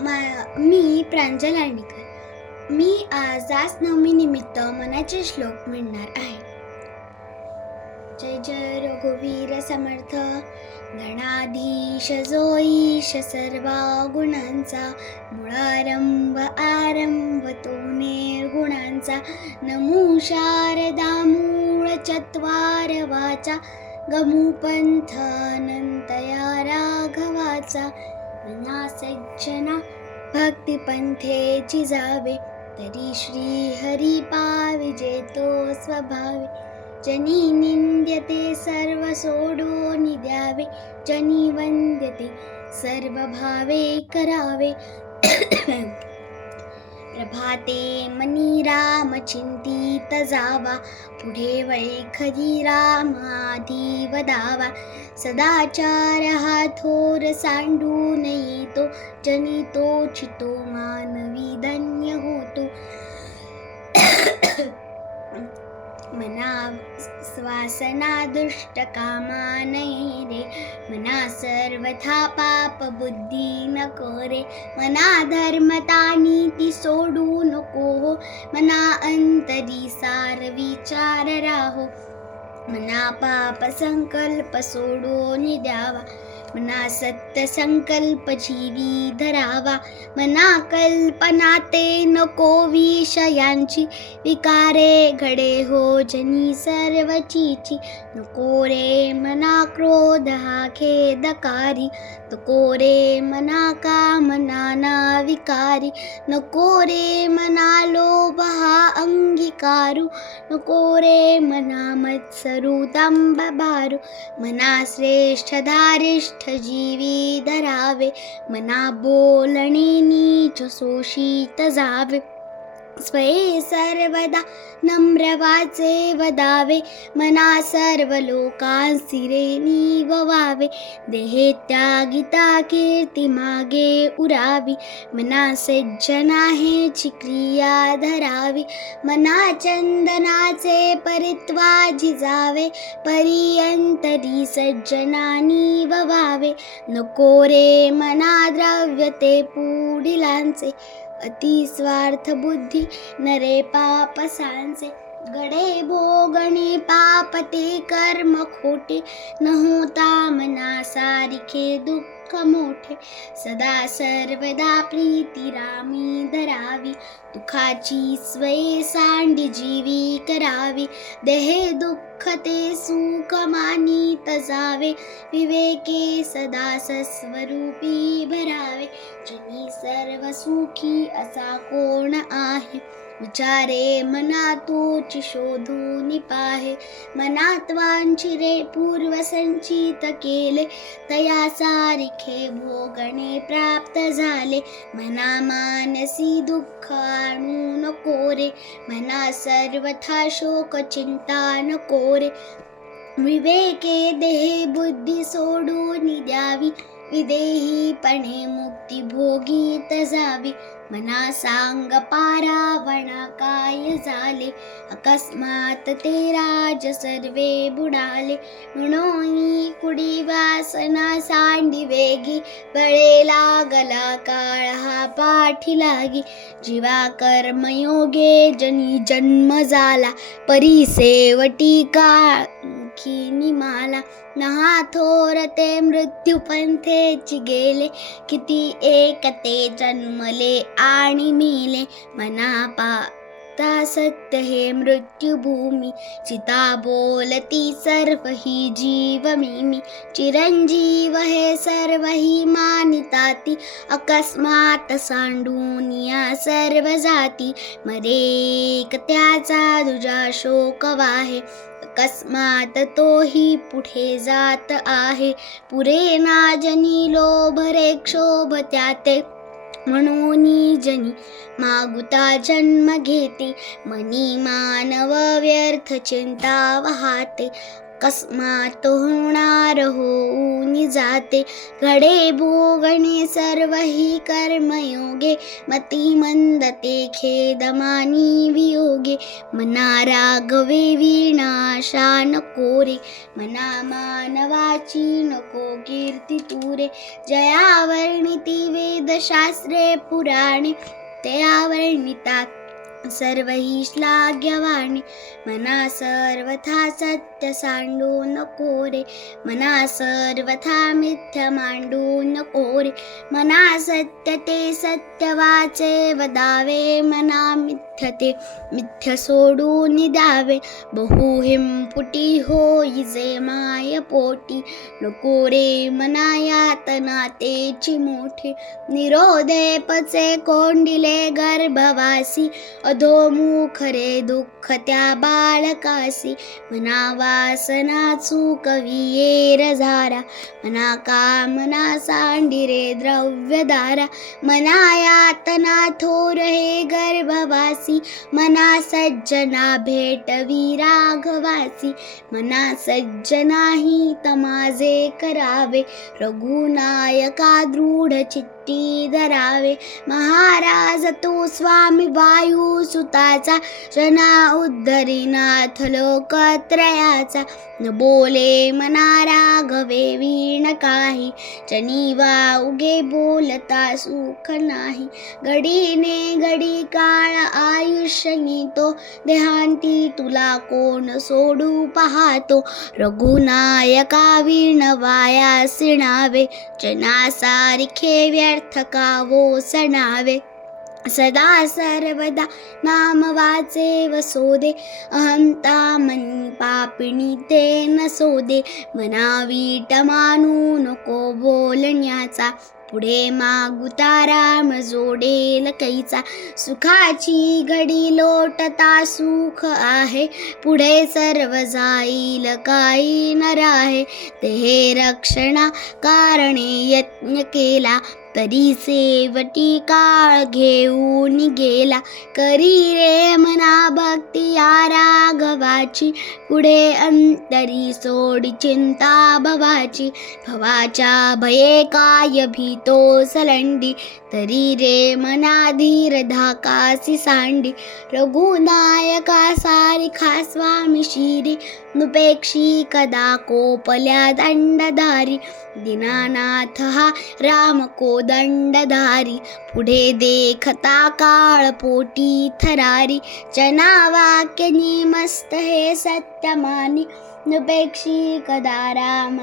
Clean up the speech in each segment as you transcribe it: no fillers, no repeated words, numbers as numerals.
मी प्रांजल आणीकर. मी आज नवमीनिमित्त मनाचे श्लोक म्हणणार आहे. जय जय रघुवीर समर्थ, गणाधीश जो ईश सर्वा गुणांचा, मुळारंभ आरंभ तो निर्गुणांचा. नमो शारदा मूळ चत्वार वाचा, गमू पंथ अनंत या राघवाचा. मना सज्जना भक्तिपंथेची जावे, तरी श्री हरी पाविजे तो स्वभावे. जनी निंद्यते सर्व सोडून द्यावे, जनी वंद्यते सर्व भावे करावे. प्रभाते मनी राम चिंतित जावा, पुढे वैखरी रामाधी वदावा. सदाचार हा थोर सांडून येतो, जनी तो चितो मानवी धन्य होतो. मना वासना दुष्ट कामा नये रे, मना सर्वथा पाप बुद्धी नको रे. मना धर्मता नीती सोडू नको हो, मना अंतरी सार विचार राहो. मना पाप संकल्प सोडून द्यावा, मना सत्य संकल्प जीवी धरावा. मना कल्पना ते नको विषयांची, विकारे घडे हो जनी सर्वचीची. नको रे मना क्रोध हा खेदकारी, नको रे मना कामना ना विकारी. नको रे मना लोभ हा अंगीकारू, नको रे मना मत्सरू दंभ भारू. मना श्रेष्ठ धारिष्ठ जीवी धरावे, मना बोलणे नीच शोषित जावे. स्वये सर्वदा नम्र वाचे वदावे, मना सर्व लोकांसी रे निववावे. देहे त्यागिता कीर्ती मागे उरावी, मना सज्जना हेची क्रिया धरावी. मना चंदनाचे परित्वा जिजावे, परियंतरी सज्जनानी ववावे. नको रे मना द्रव्य ते पुढिलांचे, अति स्वार्थ बुद्धी नरे पाप सांसे. गडे भोगणे पाप ते कर्म खोटे, न होता मना सारिखे दुःख मोठे. सदा सर्वदा प्रीती रामी धरावी, दुःखाची स्वये सांडी जीवी करावी. देहे दुःख ते सुख मानित जावे, विवेके सदा सस्वरूपी भरावे. जनी सर्व सुखी असा कोण आहे, विचारे मना तोची शोधून पाहे. मनात वांछिले पूर्व संचित केले, तया सारिखे भोगणे प्राप्त झाले. मना मानसी दुःख आणू नको रे, मना सर्वथा शोक चिंता नको रे. विवेके देहे बुद्धी सोडून द्यावी, विदेहीपणे मुक्ती भोगीत जावी. मना सांग पारावणा काय झाले, अकस्मात ते राज सर्वे बुडाले. म्हणून कुडी वासना सांडी वेगी, बळे लागला काळ हा पाठी लागी. जीवा कर्मयोगे जनी जन्म झाला, परिसेवटी काळ निमाला. नहा थोर ते मृत्यू पंथेची गेले, किती एक ते जन्मले आणि मिले. मना पाता सत्य हे मृत्यूभूमी, चिता बोलती सर्व ही जीव मी. चिरंजीव हे सर्व ही मानिताती, अकस्मात सांडून या सर्व जाती. मरे त्याचा दुजा शोक वाहे, अकस्मात तोही पुढे जात आहे. पुरे ना जनी लोभ रे क्षोभ त्याते, म्हणून जनी मागुता जन्म घेते. मनी मानव व्यर्थ चिंता वाहते, अकस्मात होणार होऊन जाते. घडे भोगणे सर्व ही कर्मयोगे, मती मंदते खेदमानी वियोगे. मना राघवे विनाशा नको रे, मना मानवाची नको कीर्ती तुरे. जया वर्णिती वेद वेदशास्त्रे पुराणे तया वर्णिता सर्वैः श्लाघ्यवाणी मना सर्वथा सत्य सांडू नको रे मना सर्वथा मिथ्या मांडू नको रे मना सत्य ते सत्य वाचे वदावे मना मिथ्य ते मिथ्य सोडून द्यावे बहुहिम पुटी होई जे माय पोटी नको रे मना यातना तेची मोठी निरोधे पचे कोंडिले गर्भवासी अधोमुख रे दुःख त्या बाळकासी मना वासना चुकविये रझारा मना कामना सांडी रे द्रव्यदारा मना यातना थोर हे गर्भवासी मना सज्जना भेटवी राघवासी मना सज्जना हित माझे करावे रघुनायका दृढ चित्ती धरावे महाराज तो स्वामी वायू सुताचा जना उद्धरीनाथ लोकत्रयाचा न बोले मना राघवे वीण काही जनिवा उगे बोलता सुख नाही घडीने घडी काळ आयुष्य नीतो देहांती तुला कोण सोडू पाहतो रघुनायका वीण वायासी नावे जना सारिखे व्यर्थ कावो सणावे सदा सर्वदा नाम वाचे वसोदे अहंता मनी पापिणी ते नसोदे मना वीट मानू नको बोलण्याचा पुढे मागुता राम जोडेल कैचा सुखाची घडी लोटता सुख आहे पुढे सर्व जाईल काही न राहे ते रक्षणा कारणे यत्न केला तरी सेवटी काळ घेऊन गेला करी रे मना भक्ती या राघवाची पुढे अंतरी सोडी चिंता भवाची भवाच्या भये काय भीतो सलंडी तरी रे मना धीर धाकासी सांडी रघुनायका सारिखा स्वामी शिरी नुपेक्षी कदा कोपल्या दंडधारी दीनानाथ हा राम कोदंडधारी पुढे देखता काळ पोटी थरारी जना वाक्य निमस्त हे सत्यमानी नुपेक्षी कदा राम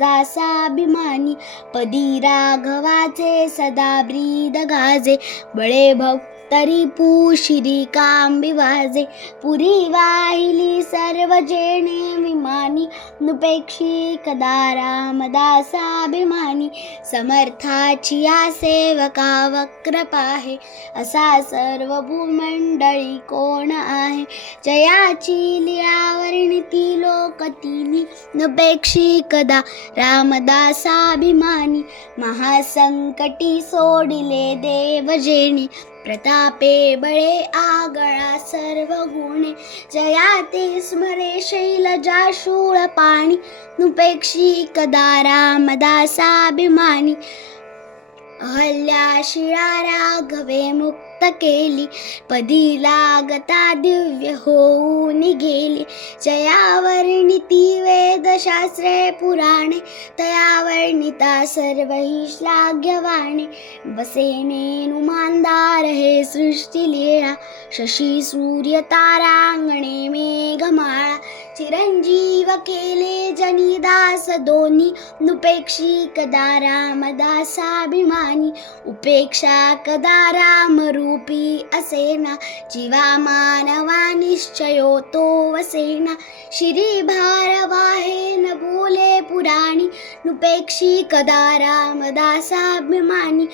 दासाभिमानी पदी राघवाचे सदा ब्रीद गाजे बळे भक्तरी पूशिरी कांबी वाजे पुरी वाहिली सर्व जेणे विमानी नुपेक्षी कदा रामदासाभिमानी समर्थाची या सेवका वक्र पाहे असा सर्व भूमंडळी कोण आहे जयाची लीला वर्णिती लोकतिनी नुपेक्षी कदा रामदासाभिमानी महासंकटी सोडिले देवजेणे प्रतापे बळे आगळा सर्व गुणे जयाते स्मरे शैलजा शूळ पाणी नुपेक्षी कदा रामदासाभिमानी अहल्या शिळा राघवे मुक्त केली पदी लागता दिव्य होऊन गेली जया वर्णिती वेदशास्त्रे पुराणे तया वर्णिता सर्वैः श्लाघ्यवाणे बसेनेनु मांदार हे सृष्टी लीळा शशी सूर्य तारांगणे मेघमाळा चिरंजीव केले जनिदास दोन्ही नुपेक्षी कदा रामदासाभिमानी उपेक्षा कदा रामरूपी असेना जीवा मानवा निश्चयो तो वसेना शिरी भारवाहे न बोले पुराणी नुपेक्षी कदा रामदासाभिमानी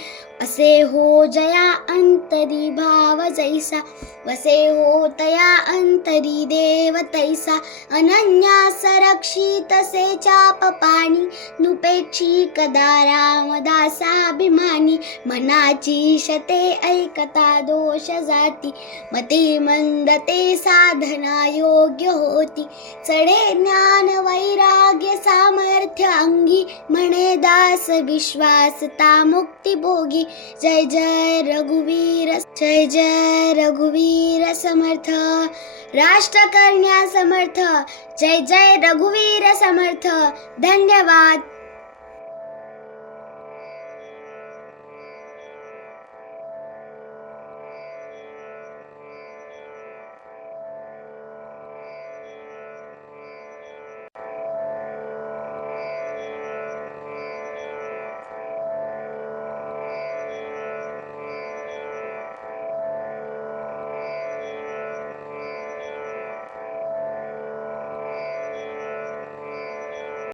असे हो जया अंतरी भाव जैसा वसे हो तया अंतरी देव तैसा अनन्या सरक्षित से चाप पाणी नुपेक्षी कदा रामदासाभिमानी मनाची शते ऐकता दोष जाती मती मंदते साधना योग्य होती चढे ज्ञान वैराग्य सामर्थ्य अंगी म्हणे दास विश्वासता मुक्ती भोगी जय जय रघुवीर समर्थ राष्ट्र करण्या समर्थ जय जय रघुवीर समर्थ धन्यवाद.